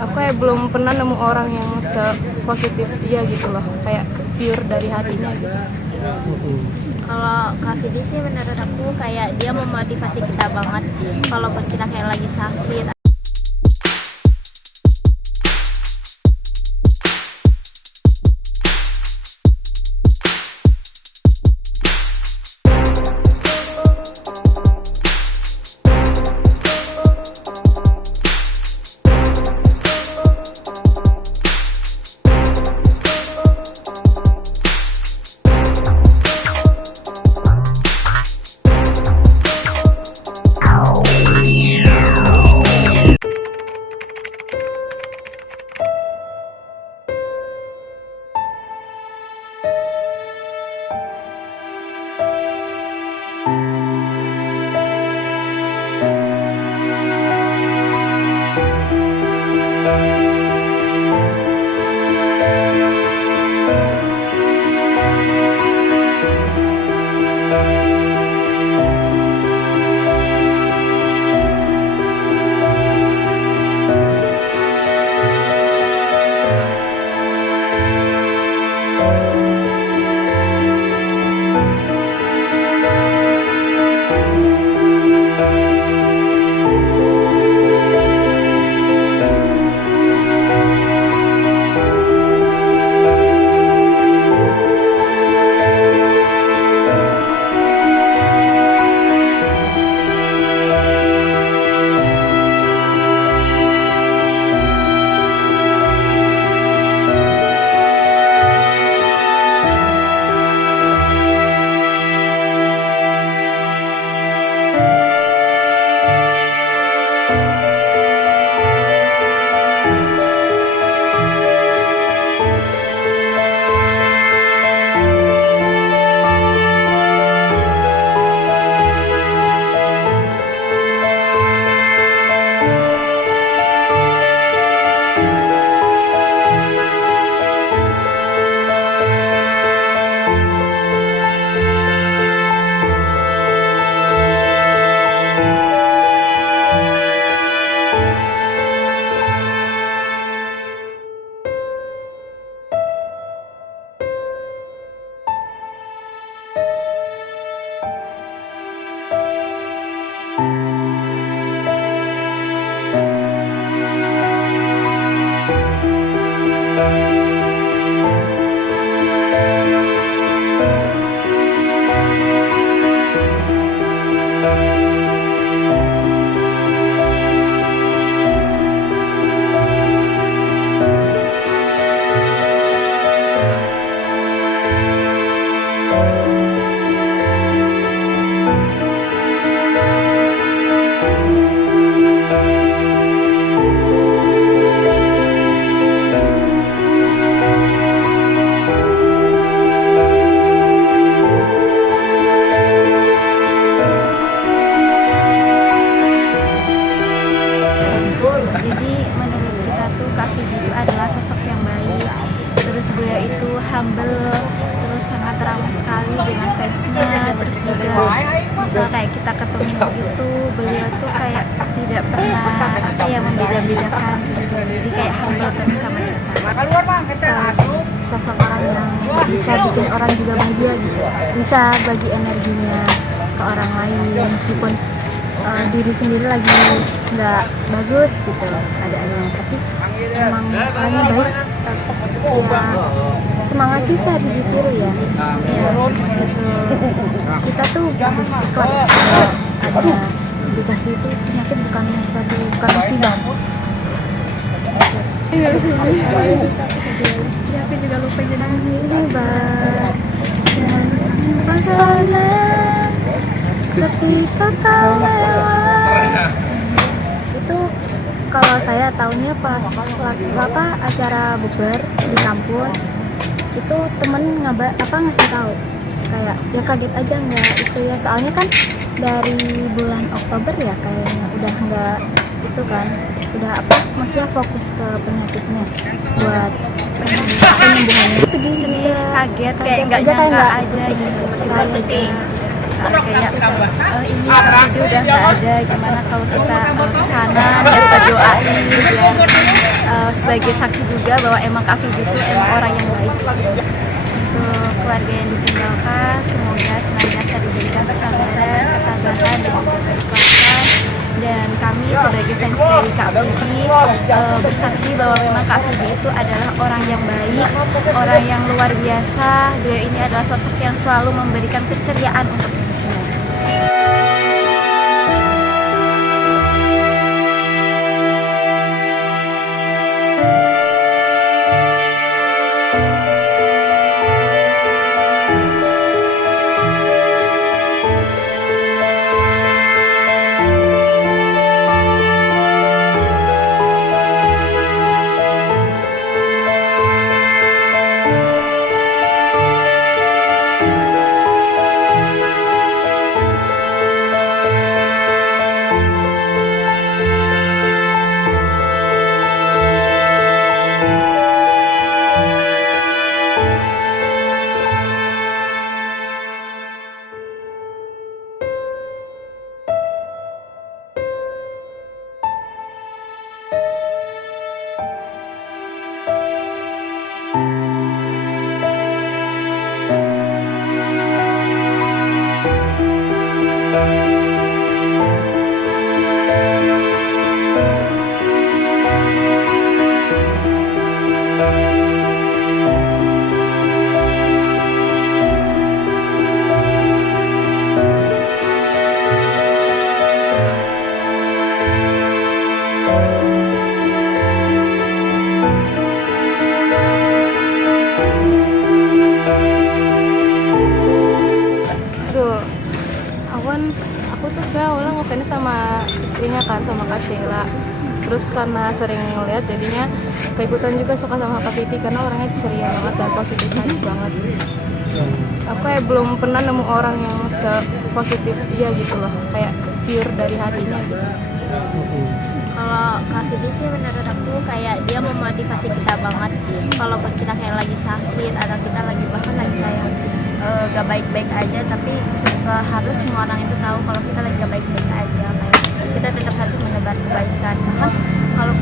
Aku kayak belum pernah nemu orang yang sepositif dia gitu loh, kayak pure dari hatinya gitu. Kalau Kak Vidi sih menurut aku kayak dia memotivasi kita banget walaupun kita kayak lagi sakit. Jadi menurut kita tuh Kak Vidi itu adalah sosok yang baik, terus beliau itu humble, terus sangat ramah sekali dengan fansnya, terus juga misal kayak kita ketemu gitu, beliau tuh kayak tidak pernah apa ya membeda-bedakan gitu, jadi kayak humble terus sama kita. Terus sosok orang yang bisa bikin orang juga bahagia gitu, bisa bagi energinya ke orang lain meskipun diri sendiri lagi nggak bagus gitu keadaannya, tapi emang orangnya baik, ya semangat sih harus ditiru ya, gitu. Kita tuh harus ikhlas kalau ada dikasih itu penyakit, bukan suatu, bukan musibah. Aku juga lupa jenang ini bar pesona ketika kau lewat. Itu kalau saya tahunya pas apa acara bukber di kampus, itu temen ngasih tahu, kayak ya kaget aja nggak itu ya, soalnya kan dari bulan Oktober ya kayaknya udah nggak itu kan, udah apa maksudnya fokus ke penyakitnya buat penyembuhannya. Sedih kaget kayak nggak nyangka aja gitu, soalnya sih kayak ini itu udah nggak ada, gimana kalau kita kesana kita doain biar sebagai saksi juga bahwa emang Kak Vidi itu emang orang yang baik. Untuk keluarga yang ditinggalkan, semoga senantiasa diberikan kesabaran, ketabahan, dan juga keikhlasan. Dan kami sebagai fans dari Kak Vidi bersaksi bahwa memang Kak Vidi itu adalah orang yang baik, orang yang luar biasa. Beliau ini adalah sosok yang selalu memberikan keceriaan untuk kita semua. Aduh, aku tuh sebenarnya awalnya ngefans sama istrinya kan, sama Kak Sheila. Terus karena sering ngeliat jadinya keikutan juga suka sama Kak Vidi karena orangnya ceria banget dan positif banget. Aku kayak belum pernah nemu orang yang sepositif dia gitu loh, kayak pure dari hatinya gitu. Kalau Kak Vidi sih menurut aku kayak dia memotivasi kita banget. Kalaupun kita kayak lagi sakit atau kita lagi bahkan lagi kayak gak baik-baik aja, tapi harus semua orang itu tahu kalau kita lagi gak baik-baik aja. Kayak kita tetap harus menebar kebaikan. Bahkan kalau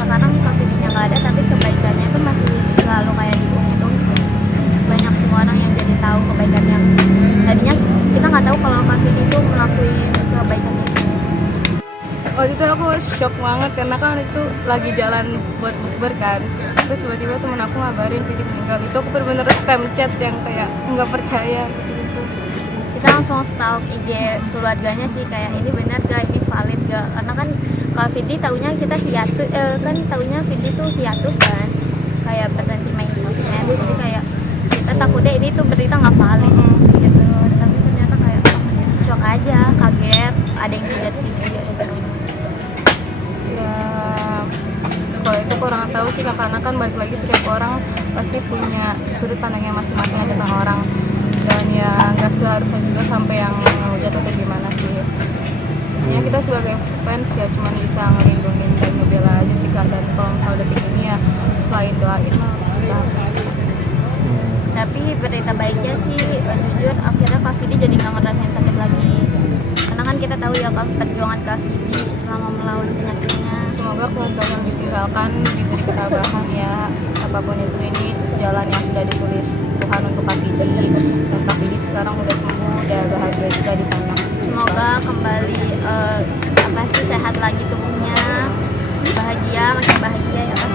sekarang Kak Vidinya nggak ada, tapi kebaikannya itu masih selalu kayak diungkit-ungkit. Banyak semua orang yang jadi tahu kebaikan yang tadinya kita nggak tahu kalau Kak Vidi itu melakukan kebaikan itu. Waktu itu aku shock banget karena kan itu lagi jalan buat bukber kan. Terus tiba-tiba temen aku ngabarin Vidi meninggal. Itu aku bener-bener spam chat yang kayak nggak percaya gitu. Kita langsung stalk IG keluarganya sih, kayak ini benar gak, ini valid gak, karena kan kalau Vidi taunya kita hiatus, kan taunya Vidi tuh hiatus kan, kayak berhenti main sosmed, jadi kayak kita takutnya ini tuh berita nggak valid gitu, tapi ternyata kayak shock aja, kaget, ada yang lihat video gitu. Ya, kalau itu kurang tahu sih karena kan balik lagi setiap orang pasti punya sudut pandangnya masing-masing aja tentang orang. Dan ya nggak seharusnya juga sampai yang jatuh kayak gimana sih. Ya kita sebagai fans ya cuman bisa ngelindungin dan ngebela aja sih Kak. Dan kalau misalnya udah kayak gini ya selain doain mah bisa. Tapi berita baiknya sih jujur akhirnya Kak Vidi jadi nggak ngerasain sakit lagi, karena kan kita tahu ya perjuangan Kak Vidi selama melawan penyakitnya. Semoga keluarga yang ditinggalkan diberi ketabahan ya, apapun itu, ini jalan yang sudah ditulis Tuhan untuk Kak Vidi. Dan Kak Vidi sekarang udah sembuh, udah bahagia juga di sana. Semoga kembali sehat lagi tubuhnya, bahagia, makin bahagia ya Kak.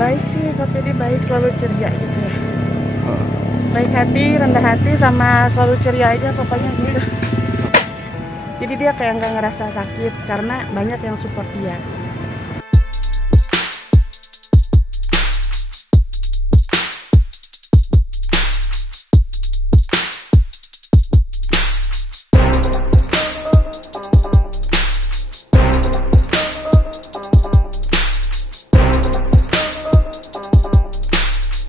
Baik sih, Kak Teddy baik, selalu ceria gitu ya. Baik hati, rendah hati, sama selalu ceria aja pokoknya gitu. Jadi dia kayak nggak ngerasa sakit karena banyak yang support dia.